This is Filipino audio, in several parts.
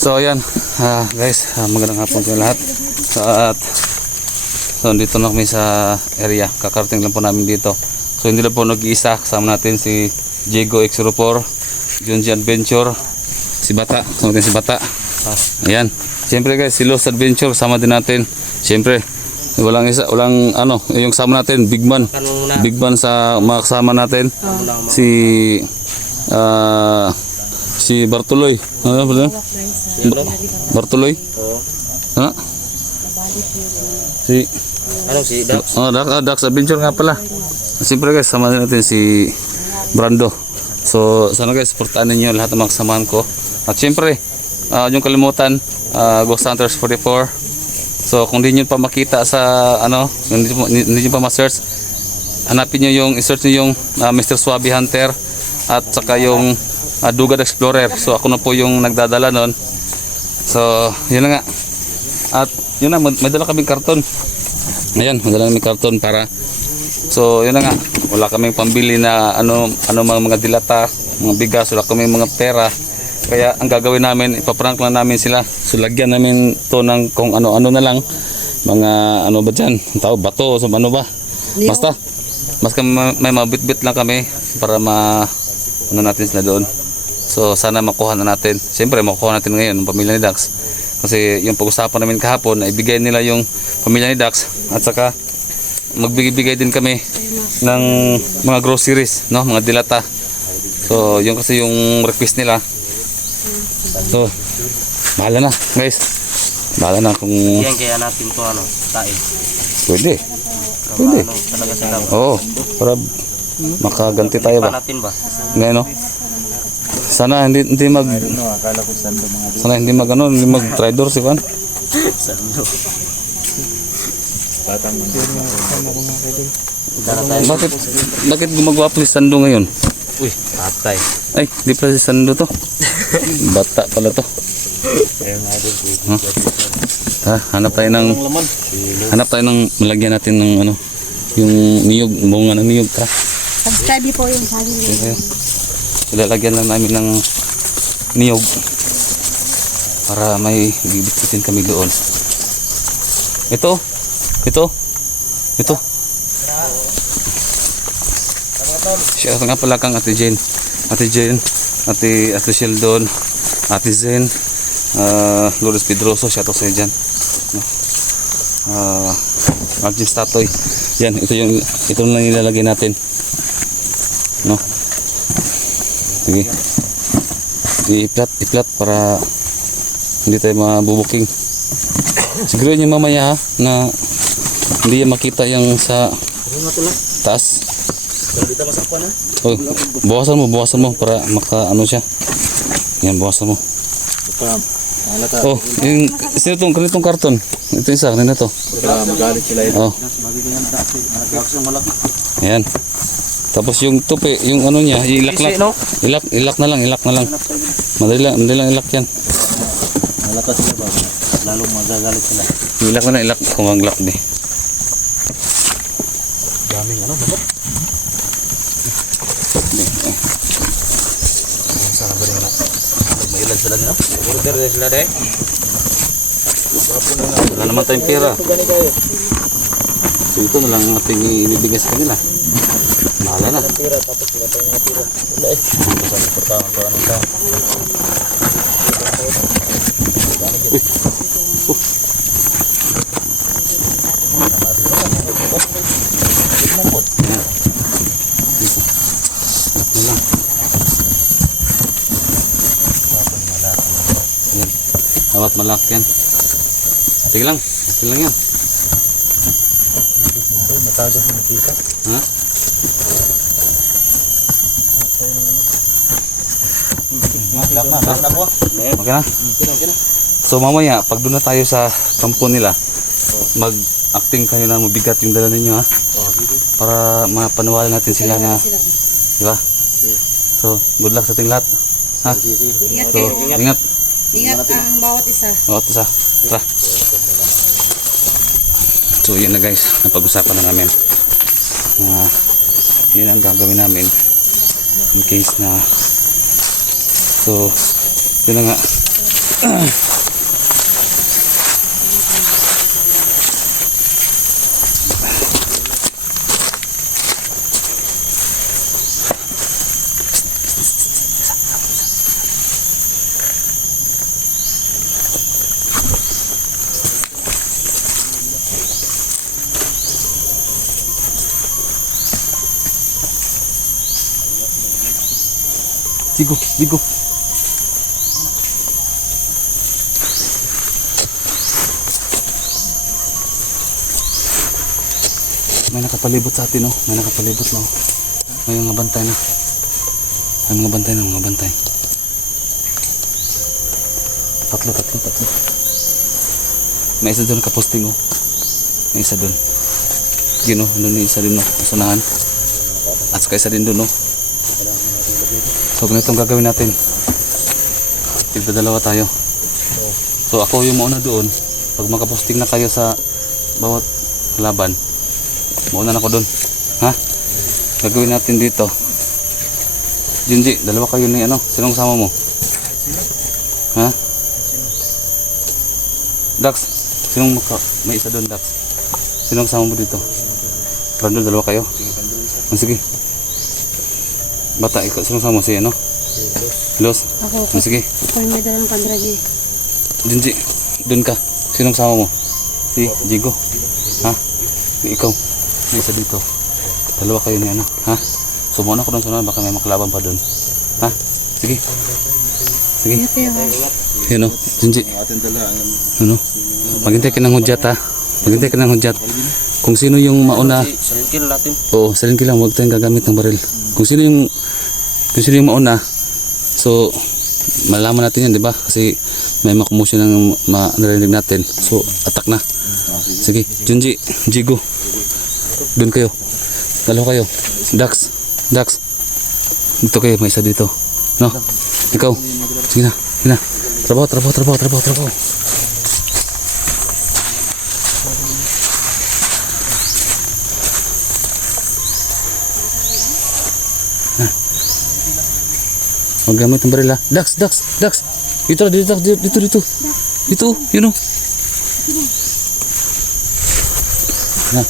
So ayan, guys, magandang hapon sa lahat. So dito na kami sa area, kakarating lang po namin dito. So hindi lang po nag-iisa, kasama natin si Diego X04, Junji Adventure, si Bata, kasama natin si Bata. Ayan, siyempre guys, si Los Adventure, kasama din natin. Siyempre, walang ano, yung kasama natin, Big Man sa mga kasama natin. Si Bartuloy. Ano ba 'yan? Bartuloy? Oo. Ha? Si Dax. Dax Adventure nga pala. Siyempre guys, sama natin si Brando. So, sana guys, supportahan niyo lahat ng mga kasamahan ko. At siyempre, yung kalimutan, Ghost Hunters 44. So, kung hindi niyo pa makita sa hindi niyo pa ma-search, hanapin niyo i-search niyo yung Mr. Swaby Hunter at saka yung Dugad Explorer. So ako na po yung nagdadala nun. So yun na nga. At yun na, may dala kaming karton. Ayan, may dala kaming karton para. So yun na nga, wala kaming pambili na mga dilata, mga bigas, wala kaming mga pera. Kaya ang gagawin namin, ipaprank lang namin sila. So lagyan namin to ng kung ano-ano na lang. Mga ano ba dyan, bato, so ano ba. Basta may mabitbit lang kami para natin sila doon. So sana makuha na natin. Siyempre makuha natin ngayon ang pamilya ni Dax. Kasi yung pag-usapan namin kahapon na ibigay nila yung pamilya ni Dax. At saka magbigay din kami ng mga groceries, no? Mga dilata. So yung kasi yung request nila. So bahala na guys. Bahala na kung kaya natin to tayo. Pwede. Talaga sila. Oo, para makaganti tayo ba? Natin ba? Ngayon no? Sana hindi mag traitor si Juan. Bakit gumagawa pa si Sando ngayon? Uy, patay. Ay, di pala si Sando to. Bata pala to. Hanap tayo ng malagyan natin ng yung niyog, bunga ng niyog. Subscribe po yung channel niyo. Lalagyan lang namin ng niyog para may bibitbitin kami doon. Ito. Siya nga pala kang Ate Jane, Ate Sheldon, Ate Zen, Lourdes Pedroso, siya to sa dyan. Margin Statoy. Yan, ito lang ilalagay natin. No? Sige. I-flat para hindi tayo mabubuking. Siguro niyo mamaya na hindi yan makita yung sa taas. Oh, bawasan mo para maka siya. Yan, bawasan mo. Oh, yung ganitong karton. Ito isa, kanina to. Magalit sila ito. Oh. Ayan. Tapos yung tupi, yung niya, ilak na lang. Madali lang ilak yan. Malakas sila ba? Lalong magagalit sila. Ilak kung ang lock di. Daming dapat. Sana ba rin may ilan sila nila? Order din sila deh. Wala naman tayong pera. So ito na lang ating inibigay sa kanila. Bahala na. Tapos wala tayong mga tira. Wala eh. Saan pertama pa anong ta? Awat malak yan. Sige lang yan. Matagas na nakita. Ha? Okay na. So mamaya, pag doon na tayo sa kampo nila, mag-acting kayo na mabigat yung dala ninyo ha. Para mapaniwala natin sila na, di ba? So, good luck sa ating lahat. Ha? Ingat So, kayo. ingat. Ingat ang bawat isa. Bawat isa. Tara. So, yun na guys. Napag-usapan na namin. Yun ang gagawin namin. In case na. So, yun na nga. Digo, digo. May nakapalibot sa atin, oh. May nakapalibot na, oh. May mga bantay na. May mga bantay na, mga bantay. Tatlo. May isa doon nakaposting, oh. May isa doon. Yun, oh. Ano isa din, oh. Usunahan. At saka isa din doon, oh. So ganito ang gagawin natin. Tigdadalawa tayo. So ako yung mauna doon. Pag makaposting na kayo sa bawat laban, mauna na ako doon. Ha? Gagawin natin dito. Junji, dalawa kayo ni ano? Sinong sama mo? Ha? Dax, may isa doon, Dax. Sinong sama mo dito? Brando, dalawa kayo? Sige. Bata, ikaw sinong sama mo? Si ano? Los? Ako, Sige. ako yung may dalang kandragi. Junji, doon ka. Sinong sama mo? Si Jigo. Ha? Ikaw. May isa dito. Dalawa kayo ni ano. Ha? Sumuna ko doon sunod. Baka may makalaban pa doon. Ha? Sige. Sige. Ingat kayo ha. Yun o. Junji. Ano? Maghintay ka ng hudyat ha. Maghintay ka ng hudyat. Kung sino yung mauna. Salin natin. Oo, salin lang. Huwag tayong gagamit ng baril. Kung sino yung mauna. So, malaman natin yan, di ba? Kasi may makumusyon ng narinig natin. So, attack na. Sige, Junji, Jigo. Doon kayo. Dalawa kayo. Dax. Dito kayo, may isa dito. No? Ikaw. Sige na. Trabaho. Maggamit ng baril ha. Dax. Dito. Dito, yun o. Na.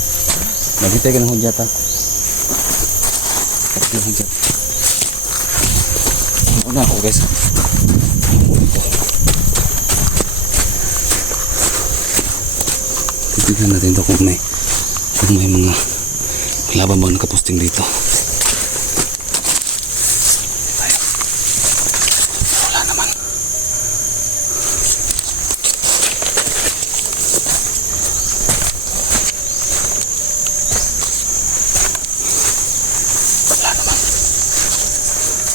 Maghintay ka ng hudyat ha. Una ako guys. Titignan natin ito kung may mga laban bang nakaposting dito. Wala naman.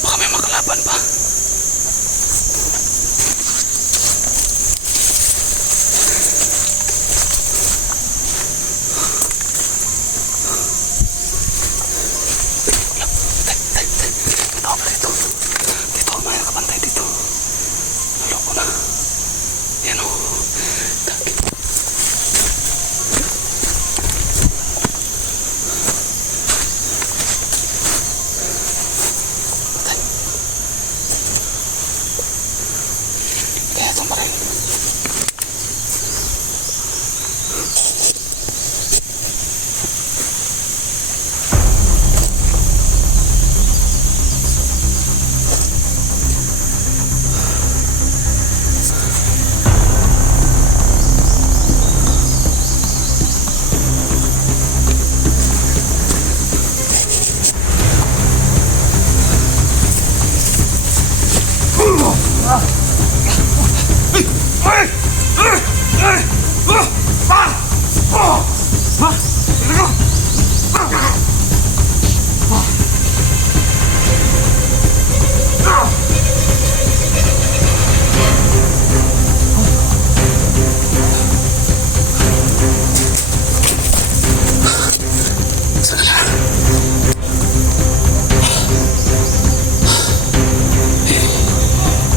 Baka may makalaban pa. Dito, may nakabantay dito. Naloko na. Yan o. Kaya itong baril.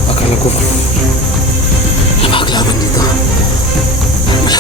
Akala ko may makalaban dito. Wala.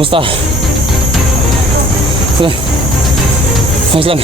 Kumusta? Tara. Ayos lang.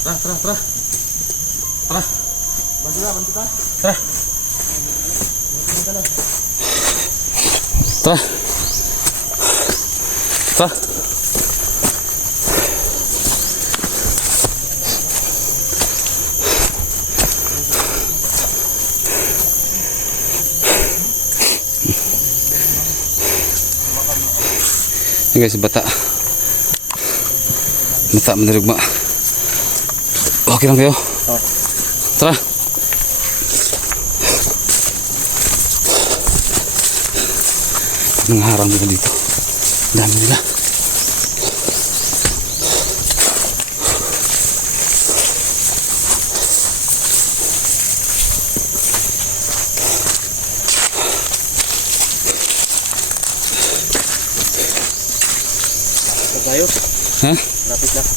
Tara, tara, tara. Tara. Bantu ka. Tara. Tara. Tara. Ini guys, bata. Bata menerugma. Oke lang kayo. Tara. Nangharang dito dito. Dami nila. Tayo. Hah? Lapit lang.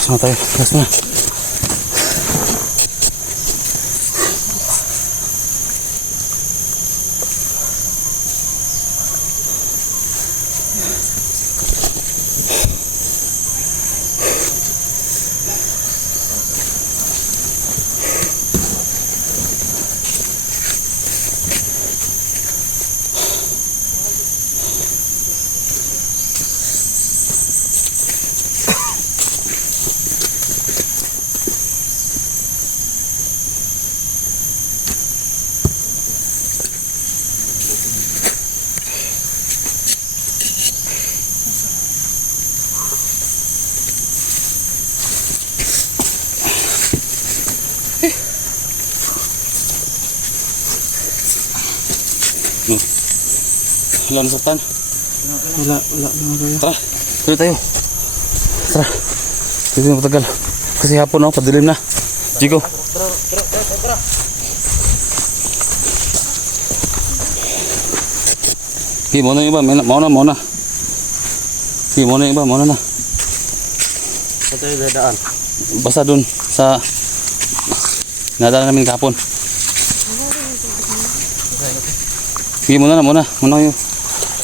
Sama tayo. Gas na. Wala na sultan. Wala naman kayo. Tara. Tuloy tayo. Tara. Dito na matagal. Kasi hapon no, padilim na. Jigo. Tara. Hi, muna yung iba. Muna. Hi, muna yung iba. Muna na. Saan tayo dadaan? Basta dun sa nadala namin kahapon. Sige, muna kayo.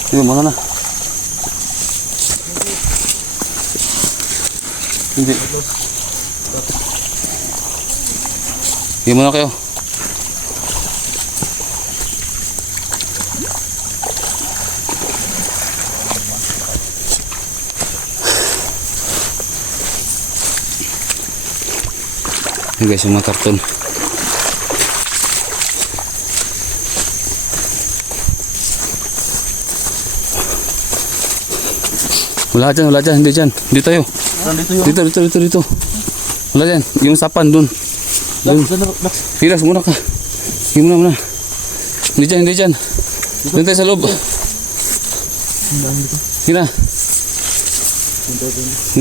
Sige, muna na. Hindi. Sige, muna kayo. Ini guys, yung mga karton. Wala dyan, hindi dyan. Dito tayo. Dito. Wala dyan, yung sapan dun. Relax muna ka. Hindi muna. Hindi dyan. Dito tayo sa loob. Hindi na.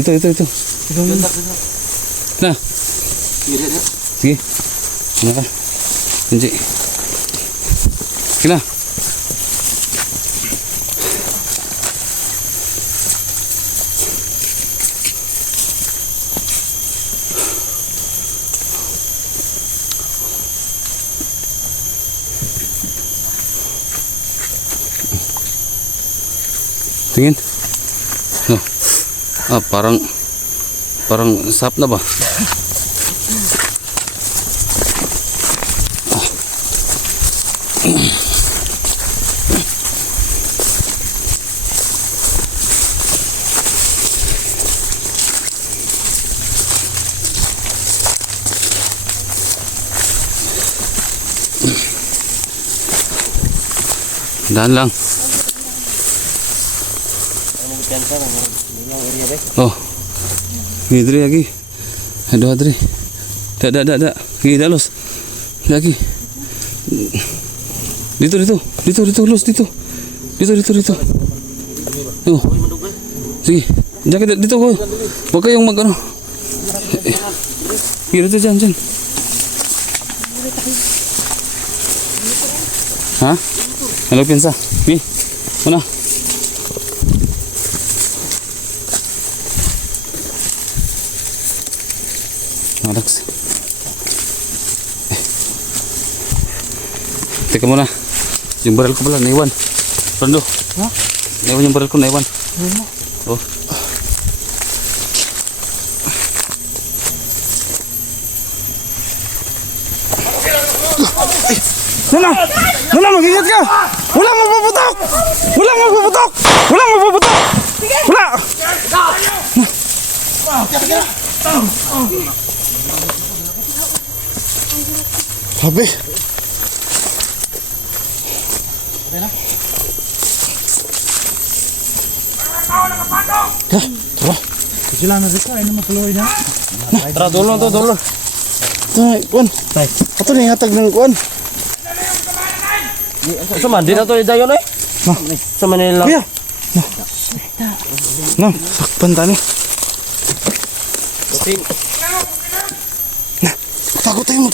Dito. Na. Sige. Muna ka. Hindi. Sige na. Tingin. No. Parang sap na ba? Dahan lang. Oh. Gidri lagi. Aduh Adri. Da. Gini dalos. Lagi. Dito, los dito. Dito. Oh. Sige. Diyan dito ko. Huwag kayong mag ano. Dito dyan. Ha? Ano pinsa? Gi. Mana? Alex. Teka muna. Yung baril ko pala, naiwan. Rondo. Ha? Naiwan yung baril ko, naiwan. Oh. Nana, mag-ingat ka! Walang mapuputok! Wala! Sabi. Tara. Sila na dito, ay na mapuloy na. Tara, dulong. Tay, kuan. Ato ni hatag ng kuan. Sa man, di na to idayon eh. Sa Manila. Kuya. No, sakpan tani. Tago tayo.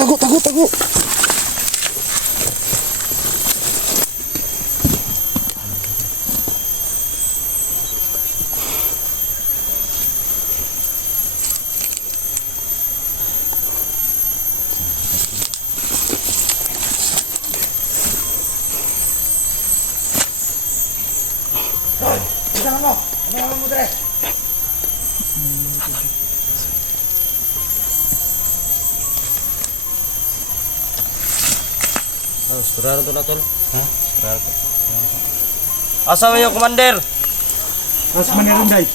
Suraran to natin. Ha? Suraran to. Asa mo yung commander? Asa man rin day.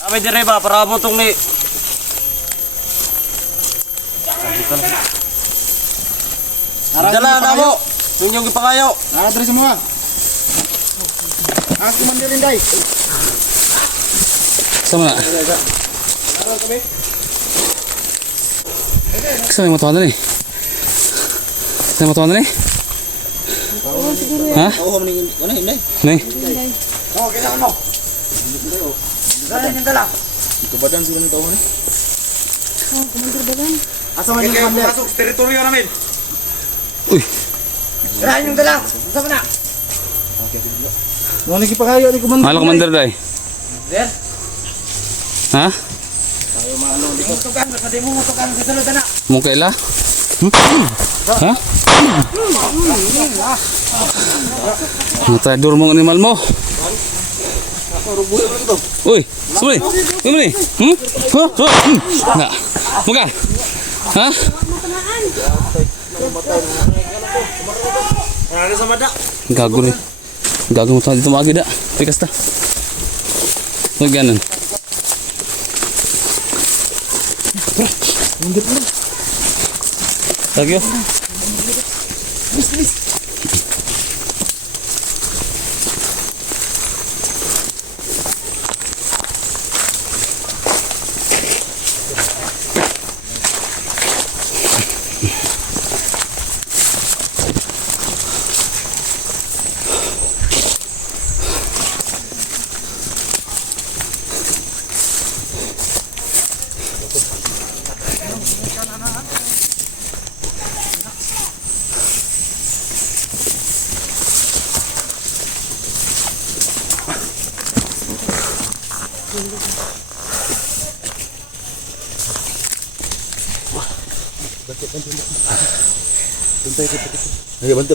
Kami dire ba para mo tong ni. Dala na mo. Yung ipangayo. Ara diri sa mga. Ako man rin day. Sama na. Saan yung matuwa na ni? Ha? Oo, maning ano hindi. Ni? Oh, kailangan mo. Dala. Ito badan sila ng tao ni. Asa man yung commander? Pasok sa teritoryo namin. Uy. Sirahin yung dala. Sama na. Mo lagi pangayo ni commander. Halo commander day. Der. Ha? Mutukan, pwede mo mutukan sa sulod na. Mong kaila? Ha? Matay dur mong animal mo. Uy, sumuli. Na. Muka. Ha? Gago rin. Gago mo tayo dito magi da. Pikas ta. Huwag ganon. Lagi.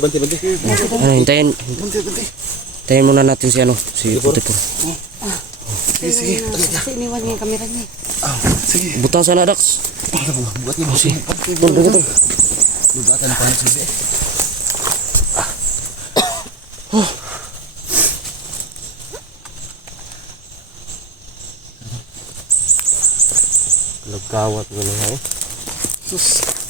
Banti. Ano, hintayin muna natin si si Putipur. Sige. Kasi iniwan niya yung kamera niya. Butasan na, Dax. Buat ni bosi. Bunda gitu. Bugatan pa ni sisi. Lagkawat gano'n, Sus.